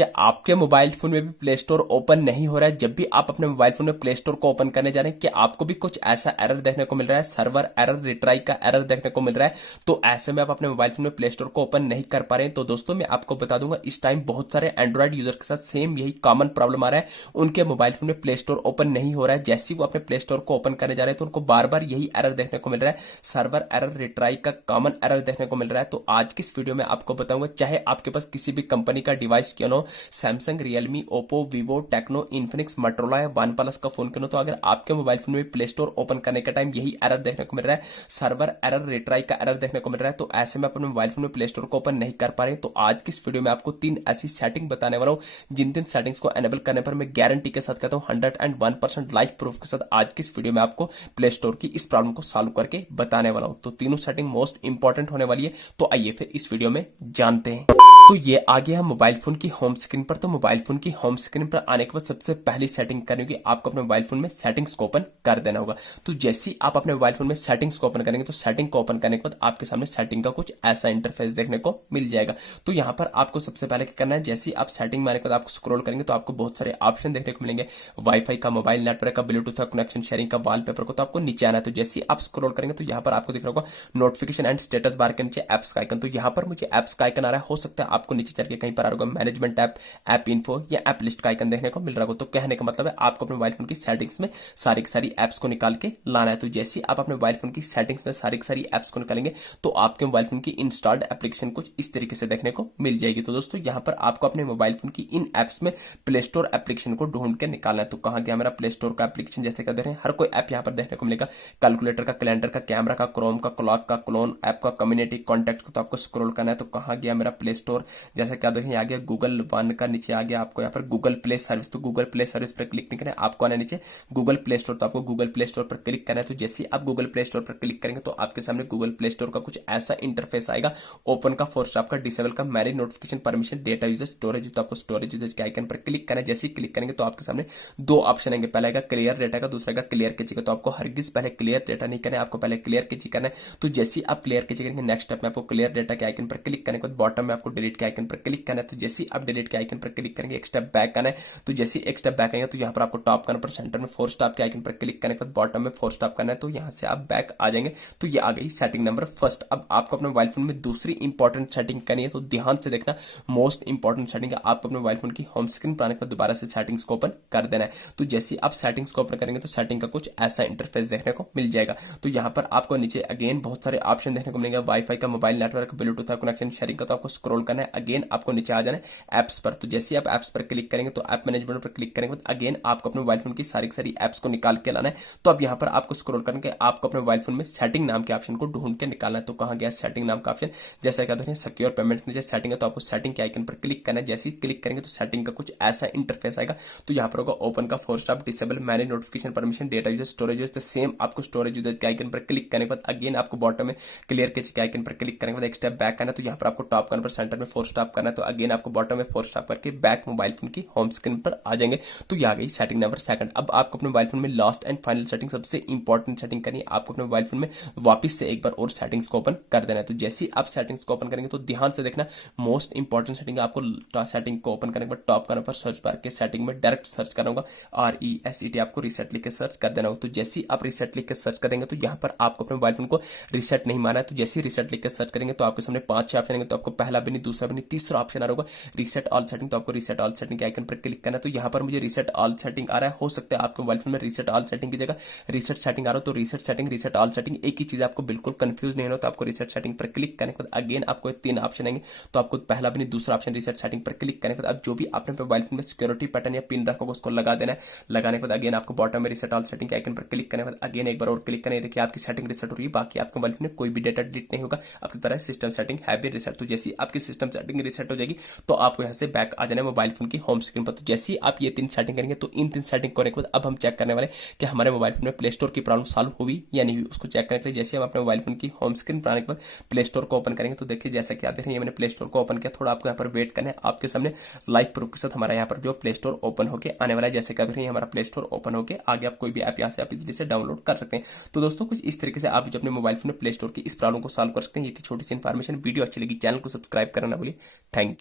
कि आपके mobile phone में भी प्ले स्टोर ओपन नहीं हो रहा है। जब भी आप अपने मोबाइल फोन में प्ले स्टोर को ओपन करने जा रहे हैं कि आपको भी कुछ ऐसा एरर देखने को मिल रहा है, सर्वर एरर, रिट्राई का एरर देखने को मिल रहा है, तो ऐसे में आप अपने मोबाइल फोन में प्ले स्टोर को ओपन नहीं कर पा रहे हैं। तो दोस्तों मैं आपको बता दूंगा, इस टाइम बहुत सारे एंड्रॉइड यूजर के साथ सेम यही कॉमन प्रॉब्लम आ रहा है। उनके मोबाइल फोन में प्ले स्टोर ओपन नहीं हो रहा है। जैसे ही वो अपने प्ले स्टोर को ओपन करने जा रहे हैं तो उनको बार बार यही एरर देखने को मिल रहा है, सर्वर एरर, रिट्राई का कॉमन एरर देखने को मिल रहा है। तो आज की इस वीडियो में आपको बताऊंगा, चाहे आपके पास किसी भी कंपनी का डिवाइस क्यों हो, Samsung, Realme, Oppo, Vivo, Tecno, Infinix, Motorola या वन प्लस का फोन क्यों हो, तो अगर आपके मोबाइल फोन में प्ले स्टोर ओपन करने के टाइम यही एरर देखने को मिल रहा है, सर्वर एरर, रिट्राई का एरर देखने को मिल रहा है, तो ऐसे में अपने मोबाइल फोन में प्ले स्टोर को ओपन नहीं कर पा रहे। तो आज की इस वीडियो में आपको 3 ऐसी सेटिंग बताने वाला हूं जिन 3 सेटिंग्स को एनेबल करने पर मैं गारंटी के साथ कहता हूं 101% लाइव प्रूफ के साथ आज की इस वीडियो में आपको प्ले स्टोर की इस प्रॉब्लम को सॉल्व करके बताने वाला हूं। तो तीनों सेटिंग मोस्ट इंपॉर्टेंट होने वाली है। तो आइए फिर इस वीडियो में जानते हैं। तो ये आ गया हम मोबाइल फोन की होम स्क्रीन पर। तो मोबाइल फोन की होम स्क्रीन पर आने के बाद सबसे पहली सेटिंग करनी होगी, आपको अपने मोबाइल फोन में सेटिंग्स को ओपन कर देना होगा। तो जैसे ही आप अपने मोबाइल फोन में सेटिंग्स को ओपन करेंगे तो सेटिंग को ओपन करने के बाद आपके सामने सेटिंग का कुछ ऐसा इंटरफेस देखने को मिल जाएगा। तो यहाँ पर आपको सबसे पहले क्या करना है, जैसे ही आप सेटिंग में आने के बाद आपको स्क्रॉल करेंगे तो आपको बहुत सारे ऑप्शन देखने को मिलेंगे, वाईफाई का, मोबाइल नेटवर्क का, ब्लूटूथ का कनेक्शन, शेयरिंग का, वॉलपेपर को। तो आपको नीचे आना है। तो जैसे ही आप स्क्रॉल करेंगे तो यहाँ पर आपको दिख रहा होगा नोटिफिकेशन एंड स्टेटस बार के नीचे एप्स का आइकन। तो यहाँ पर मुझे एप्स का आइकन आ रहा है, हो सकता है आपको नीचे चल के कहीं पर आ रहा होगा मैनेजमेंट ऐप, ऐप इन्फो या ऐप लिस्ट का आइकन देखने को मिल रहा होगा। तो कहने का मतलब है आपको अपने मोबाइल फोन की सेटिंग्स में सारी की सारी एप्स को निकाल के लाना है। तो जैसे ही आप अपने मोबाइल फोन की सेटिंग्स में सारी की सारी एप्स को निकालेंगे तो आपके मोबाइल फोन की इंस्टॉल्ड एप्लीकेशन कुछ इस तरीके से देखने को मिल जाएगी। तो दोस्तों यहाँ पर आपको अपने मोबाइल फोन की इन एप्स में प्ले स्टोर एप्लीकेशन को ढूंढ के निकालना है। तो कहाँ गया मेरा प्ले स्टोर का एप्लीकेशन, जैसे कर दे रहे हैं हर कोई ऐप यहाँ पर देखने को मिलेगा, कैलकुलेटर का, कैलेंडर का, कैमरा का, क्रोम का, क्लॉक का, क्लोन ऐप का, कम्युनिटी, कॉन्टैक्ट को। तो आपको स्क्रॉल करना है। तो कहाँ गया मेरा प्ले स्टोर, जैसे क्या देखें आ गया गूगल वन का, नीचे आ गया आपको यहाँ पर गूगल प्ले सर्विस। तो गूगल प्ले सर्विस पर क्लिक नहीं करना है, आपको आना नीचे गूगल प्ले स्टोर। तो आपको गूगल प्ले स्टोर पर क्लिक करना है। तो जैसे आप गूगल प्ले स्टोर पर क्लिक करेंगे तो आपके सामने गूगल प्ले स्टोर का कुछ ऐसा इंटरफेस आएगा, ओपन का, फोर्स का, डिसेबल का, manage notification, permission, data usage, storage. तो आपको स्टोरेज यूजेज के आइकन पर क्लिक करना है। जैसे ही क्लिक करेंगे तो आपके सामने 2 ऑप्शन आएंगे, पहला आएगा क्लियर डेटा का, दूसरा आएगा क्लियर कैची का। तो आपको हरगिज पहले क्लियर डेटा नहीं करना है, आपको पहले क्लियर कैची करना है। तो जैसे ही आप क्लियर कैची करेंगे नेक्स्ट स्टेप में आपको क्लियर डेटा के आइकन पर क्लिक करने के बाद बॉटम में आपको डिलीट के आइकन पर क्लिक करना है। तो जैसे ही आप डिलीट के आइकन पर क्लिक करेंगे एक स्टेप बैक आना है। तो जैसे एक स्टेप बैक आएंगे तो यहाँ पर आपको टॉप करना पर सेंटर में 4 स्टॉप के आइकन पर क्लिक करने के बाद बॉटम में 4 स्टॉप करना है। तो यहाँ से आप बैक आ जाएंगे। तो ये आ गई सेटिंग नंबर फर्स्ट। अब आपको अपने मोबाइल फोन में दूसरी इंपॉर्टेंट सेटिंग करनी है, तो ध्यान से देखना, मोस्ट इंपॉर्टेंट सेटिंग है। आपको अपने मोबाइल फोन की होम स्क्रीन पर आने के बाद दोबारा से सेटिंग्स को ओपन कर देना है। तो जैसे आप सेटिंग्स को ओपन करेंगे तो सेटिंग का कुछ ऐसा इंटरफेस देखने को मिल जाएगा। तो यहाँ पर आपको नीचे अगेन बहुत सारे ऑप्शन देखने को मिलेंगे, वाईफाई का, मोबाइल नेटवर्क, ब्लूटूथ का कनेक्शन, शेयरिंग का। तो आपको स्क्रॉल करना है, अगेन आपको नीचे आ जाना है एप्स पर। तो जैसे आप एप्स पर क्लिक करेंगे तो ऐप मैनेजमेंट पर क्लिक करेंगे तो अगेन आपको अपने मोबाइल फोन की सारी एप्स को निकाल के लाना है। तो अब यहाँ पर आपको स्क्रॉल करके आपको अपने मोबाइल फोन में सेटिंग नाम के ऑप्शन को ढूंढ के निकालना है। तो कहाँ गया सेटिंग नाम का ऑप्शन, जैसा क्या देखें सिक्योर पेमेंट में सेटिंग है। तो आपको सेटिंग के आइकन पर क्लिक करना है। जैसे ही क्लिक करेंगे तो सेटिंग का कुछ ऐसा इंटरफेस आएगा। तो यहाँ पर होगा ओपन का, force stop, disable, manage notification, permission, data usage, storage usage. तो सेम आपको स्टोरेज यूजेज के आइकन पर क्लिक करने के बाद अगेन आपको बॉटम में क्लियर कैची के आइकन पर क्लिक करने के बाद एक स्टेप बैक करना है। तो यहाँ पर आपको टॉप करने पर सेंटर में 4 स्टॉप करना है। तो अगेन आपको बॉटम में 4 स्टॉप करके बैक मोबाइल फोन की होम स्क्रीन पर आ जाएंगे। तो ये आ गई सेटिंग नंबर सेकंड। अब आपको अपने मोबाइल फोन में लास्ट एंड फाइनल सेटिंग, सबसे इंपॉर्टेंट सेटिंग करनी है, आपको अपने मोबाइल फोन में वापस से एक बार और सेटिंग्स को ओपन कर देना है। तो जैसे ही आप सेटिंग्स को ओपन करेंगे तो ध्यान से देखना, मोस्ट इंपॉर्टेंट सेटिंग है। आपको सेटिंग को ओपन करने के बाद टॉप करने पर सर्च बार के सेटिंग में डायरेक्ट सर्च करना होगा, RESET, आपको रीसेट लिख के सर्च कर देना होगा। तो जैसे ही आप रीसेट लिख के सर्च करेंगे तो यहाँ पर आपको अपने मोबाइल फोन को रीसेट नहीं माना है। तो जैसे ही रीसेट लिख के सर्च करेंगे तो आपके सामने 5-6 ऑप्शन आएंगे। तो आपको पहला भी नहीं, दूसरा भी नहीं, तीसरा ऑप्शन आ रहा होगा रीसेट ऑल सेटिंग। तो आपको रीसेट ऑल सेटिंग के आइकन पर क्लिक करना है। तो यहाँ पर मुझे रीसेट ऑल सेटिंग आ रहा है, हो सकता है आपके मोबाइल फोन में रीसेट ऑल सेटिंग की जगह रीसेट सेटिंग आ रहा हो। तो reset setting, reset all setting एक ही चीज, आपको बिल्कुल कंफ्यूज नहीं होना। तो आपको रीसेट सेटिंग पर क्लिक करने के बाद अगेन आपको 3 ऑप्शन आएंगे। तो आपको पहला भी नहीं, दूसरा ऑप्शन रीसेट सेटिंग पर क्लिक करने के बाद अब जो भी आपने मोबाइल फोन में सिक्योरिटी पैटर्न या पिन रखा होगा उसको लगा देना है। लगाने के बाद अगेन आपको बॉटम में रीसेट ऑल सेटिंग के आइकन पर क्लिक करने के बाद अगेन एक बार और क्लिक करना है। देखिए आपकी सेटिंग रीसेट हो रही है, बाकी आपके मोबाइल फोन में कोई भी डेटा डिलीट नहीं होगा, आपकी तरह सिस्टम सेटिंग है भी रीसेट। तो जैसी आपकी सिस्टम सेटिंग रीसेट हो जाएगी तो आपको यहाँ से बैक आ जाना है मोबाइल फोन की होम स्क्रीन पर। तो जैसे ही आप ये 3 सेटिंग करेंगे तो इन 3 सेटिंग करने के बाद अब हम चेक करने वाले कि हमारे मोबाइल फोन में प्ले स्टोर की प्रॉब्लम सॉल्व हुई या नहीं हुई। उसको चेक करने के लिए जैसे हम अपने मोबाइल फोन की होम स्क्रीन पर आने के बाद प्ले स्टोर को ओपन करेंगे तो देखिए जैसा कि आप देख रहे हैं मैंने प्ले स्टोर को ओपन किया। थोड़ा आपको यहाँ पर वेट करना है, आपके सामने लाइव प्रूफ के साथ हमारा यहाँ पर जो प्ले स्टोर ओपन होकर आने वाला है। जैसे कि आप देख रहे हैं हमारा प्ले स्टोर ओपन होकर आगे आप कोई भी ऐप यहाँ से आप इजीली से डाउनलोड कर सकते हैं। तो दोस्तों कुछ इस तरीके से आप जो अपने मोबाइल फोन में प्ले स्टोर की इस प्रॉब्लम को सॉल्व कर सकते हैं। ये थी छोटी सी इन्फॉर्मेशन, वीडियो अच्छी लगी चैनल को सब्सक्राइब करना ना भूलिए। Thank you.